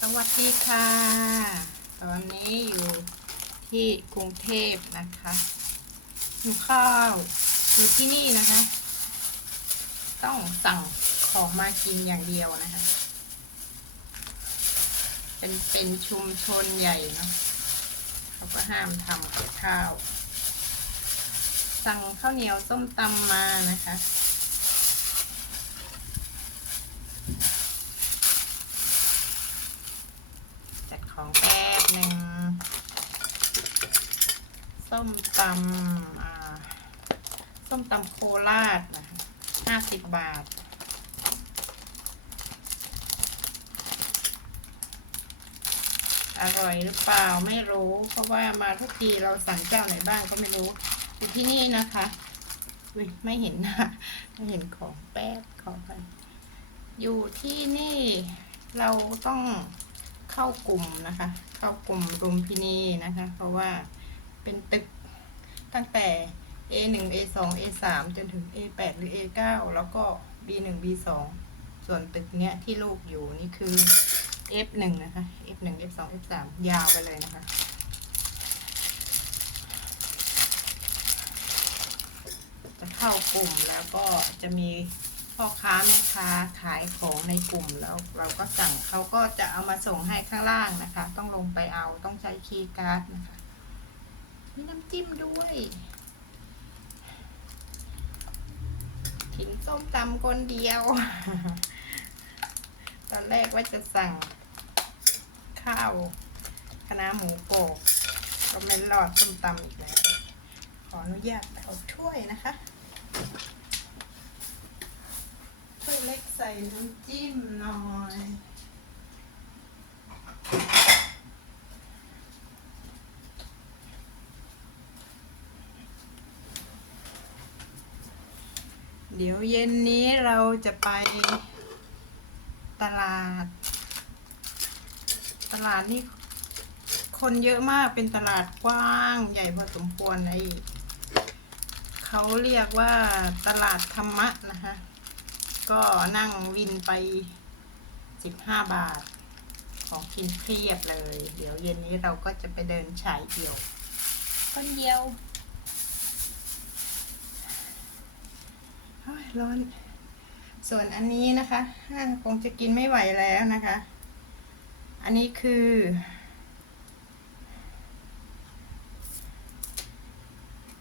สวัสดีค่ะ ตอนนี้อยู่ที่กรุงเทพนะคะอยู่ข้าวอยู่ที่นี่นะคะ ต้องสั่งของมากินอย่างเดียวนะคะ เป็นเป็นชุมชนใหญ่เนาะเขาก็ห้ามทำกับข้าว สั่งข้าวเหนียวส้มตำมานะคะ จัดของแป๊บหนึ่ง ส้มตำส้มตำโคราชนะห้าสิบบาท อร่อยหรือเปล่าไม่รู้ เพราะว่ามาทุกทีเราสั่งเจ้าไหนบ้างก็ไม่รู้อยู่ที่นี่นะคะอุ้ยไม่เห็นหนะไม่เห็นของแป๊บขอไปอยู่ที่นี่เราต้องเข้ากลุ่มนะคะ เข้ากลุ่มรุมพินีนะคะ เพราะว่า เป็นตึกตั้งแต่ A1 A2 A3 จนถึง A8 หรือ A9 แล้วก็ B1 B2 ส่วนตึกเนี้ยที่ลูกอยู่นี่คือ F1 นะคะ F1 F2 F3 ยาวไปเลยนะคะ จะเข้ากลุ่มแล้วก็จะมีพ่อค้าแม่ค้าขายของในกลุ่มแล้วเราก็สั่งเขาก็จะเอามาส่งให้ข้างล่างนะคะ ต้องลงไปเอาต้องใช้คีย์การ์ดนะคะ มีน้ำจิ้มด้วยกินส้มตำคนเดียว ตอนแรกว่าจะสั่ง ข้าวคณะน้าหมูโปกก็ไม่รอดส้มตำอีกแล้ว ขออนุญาตเอาถ้วยนะคะ ถ้วยเล็กใส่น้ำจิ้มหน่อย เดี๋ยวเย็นนี้เราจะไปตลาด ตลาดนี่คนเยอะมากเป็นตลาดกว้างใหญ่พอสมควรไอเขาเรียกว่าตลาดธรรมะนะคะก็นั่งวินไปสิบห้าบาท ของกินเพียบเลย เดี๋ยวเย็นนี้เราก็จะไปเดินฉายเดี่ยว คนเดียวโอ้ย ร้อน ส่วนอันนี้นะคะคงจะกินไม่ไหวแล้วนะคะ อันนี้คือ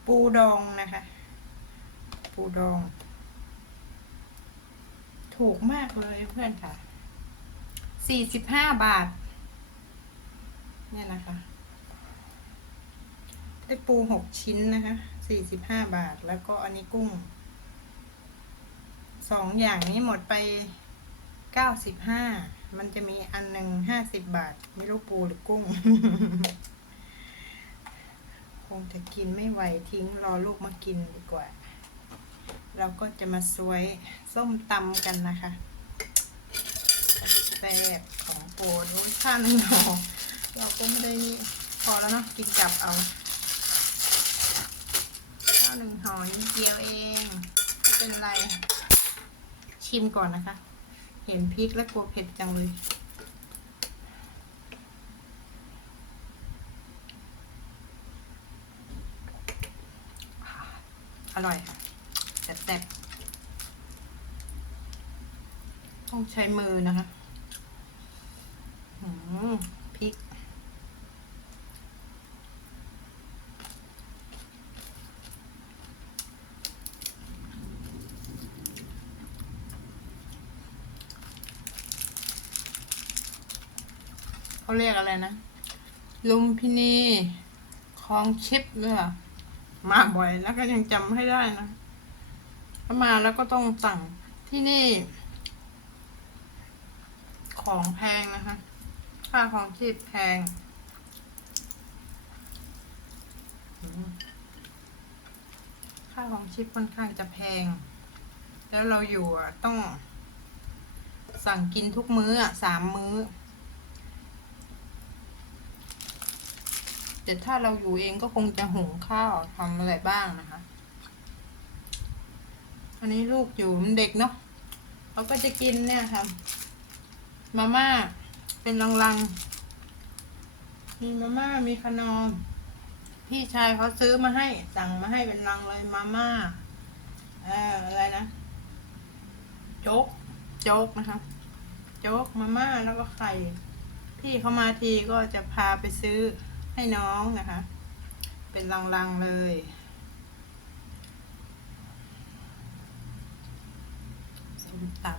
ปูดองนะคะ ปูดอง ถูกมากเลยเพื่อนค่ะสี่สิบห้าบาท เนี่ยนะคะ ได้ปูหกชิ้นนะคะสี่สิบห้าบาท แล้วก็อันนี้กุ้ง สองอย่างนี้หมดไปเก้าสิบห้ามันจะมีอันหนึ่งห้าสิบบาท ไม่รู้ปูหรือกุ้ง คงจะกินไม่ไหวทิ้งรอลูกมากินดีกว่า เราก็จะมาซวยส้มตำกันนะคะแซ่บของโปรดโอ้ยข้าวหนึ่งหอเราก็ไม่ได้นี่พอแล้วเนาะกินกลับเอาข้าวหนึ่งหอนิดเดียวเอง ไม่เป็นไร ชิมก่อนนะคะ เห็นพริกแล้วกลัวเผ็ดจังเลย อร่อยค่ะแซ่บๆต้องใช้มือนะคะหืมพริก เขาเรียกอะไรนะ ลุมพินีคลองชิปเนี่ยมาบ่อยแล้วก็ยังจำให้ได้นะถ้ามาแล้วก็ต้องสั่งที่นี่ ของแพงนะคะ ค่าของชีพแพงค่าของชีพค่อนข้างจะแพง แล้วเราอยู่ต้องสั่งกินทุกมื้อสามมื้อ แต่ถ้าเราอยู่เองก็คงจะหุงข้าวทำอะไรบ้างนะคะ อันนี้ลูกอยู่มันเด็กเนาะเขาก็จะกินเนี่ยค่ะ มาม่าเป็นลังๆ มีมาม่ามีขนมพี่ชายเขาซื้อมาให้ สั่งมาให้เป็นลังเลยมาม่าเอออะไรนะ โจ๊ก โจ๊กนะคะ โจ๊กมาม่าแล้วก็ไข่ พี่เขามาทีก็จะพาไปซื้อ ให้น้องนะคะ เป็นลังๆเลยส้มตำ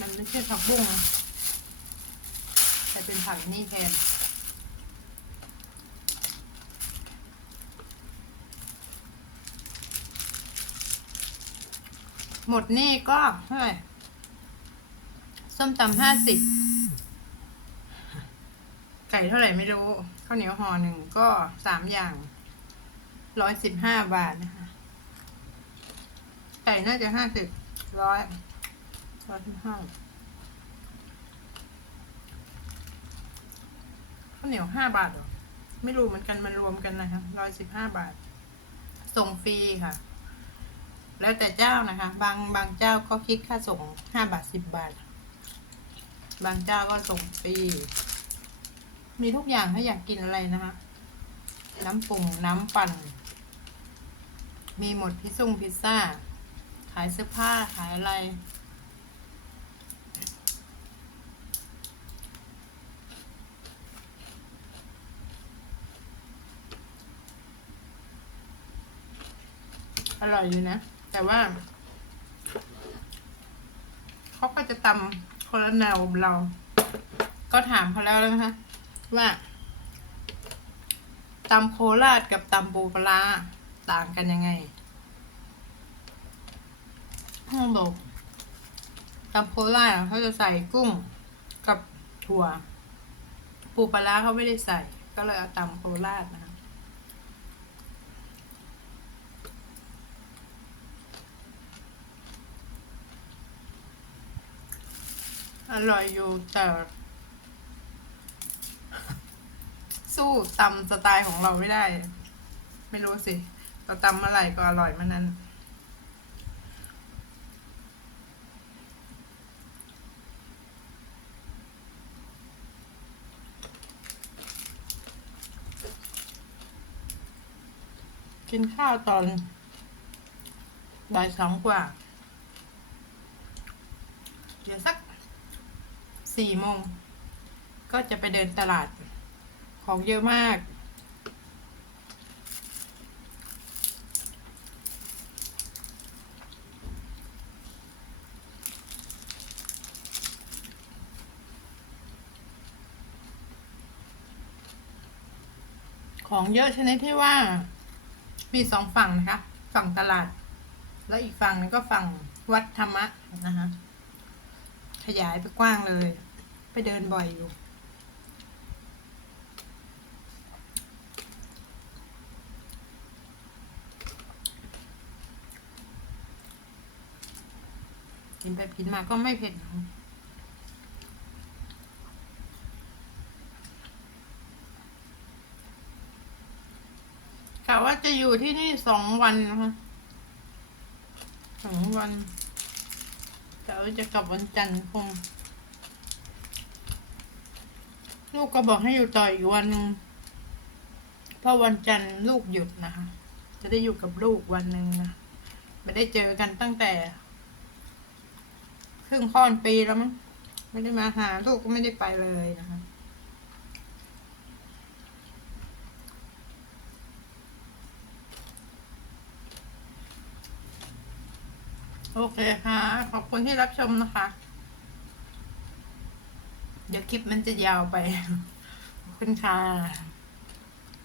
มันไม่ใช่ผักบุ้งแต่เป็นผักนี่แทนหมดนี่ก็เท่าไหร่ ส้มตำห้าสิบไก่เท่าไหร่ไม่รู้ข้าวเหนียวห่อหนึ่งก็สามอย่างร้อยสิบห้าบาทนะคะ ไก่น่าจะห้าสิบร้อยร้อยสิบห้าข้าวเหนียวห้าบาทหรอ ไม่รู้เหมือนกันมันรวมกันนะคะร้อยสิบห้าบาท ส่งฟรีค่ะ แล้วแต่เจ้านะคะ บางบางเจ้าก็คิดค่าส่งห้าบาทสิบบาท บางเจ้าก็ส่งฟรีมีทุกอย่างถ้าอยากกินอะไรนะคะน้ำปรุงน้ำปั่น มีหมดพิซซุงพิซซ่า ขายเสื้อผ้าขายอะไร อร่อยอยู่นะ แต่ว่า เขาก็จะตำ คนละแนวเรา ก็ถามเขาแล้วนะคะ ว่าตำโคราชกับตำปูปลาต่างกันยังไงห้องบอกตำโคราชเขาจะใส่กุ้งกับถั่ว ปูปลาร้าเขาไม่ได้ใส่ ก็เลยเอาตำโคราชนะคะ อร่อยอยู่แต่สู้ตำสไตล์ของเราไม่ได้ ไม่รู้สิเราตำเมื่อไหร่ก็อร่อยมื่อนั้น กินข้าวตอนบ่ายสองกว่า เดี๋ยวสัก สี่โมงก็จะไปเดินตลาดของเยอะมาก ของเยอะชนิดที่ว่ามีสองฝั่งนะคะ ฝั่งตลาด แล้วอีกฝั่งนึงก็ฝั่งวัดธรรมะนะคะ ขยายไปกว้างเลย ไปเดินบ่อยอยู่ กินไปกินมาก็ไม่เผ็ดนะกะว่าจะอยู่ที่นี่สองวันนะคะสองวัน แต่ว่าจะกลับวันจันทร์คงลูกก็บอกให้อยู่ต่ออีกวันหนึ่งเพราะวันจันทร์ลูกหยุดนะคะจะได้อยู่กับลูกวันหนึ่งนะไม่ได้เจอกันตั้งแต่ ครึ่งค่อนปีแล้วมั้งไม่ได้มาหาลูกก็ไม่ได้ไปเลยนะคะ โอเคค่ะ ขอบคุณที่รับชมนะคะ เดี๋ยวคลิปมันจะยาวไป ขอบคุณค่ะ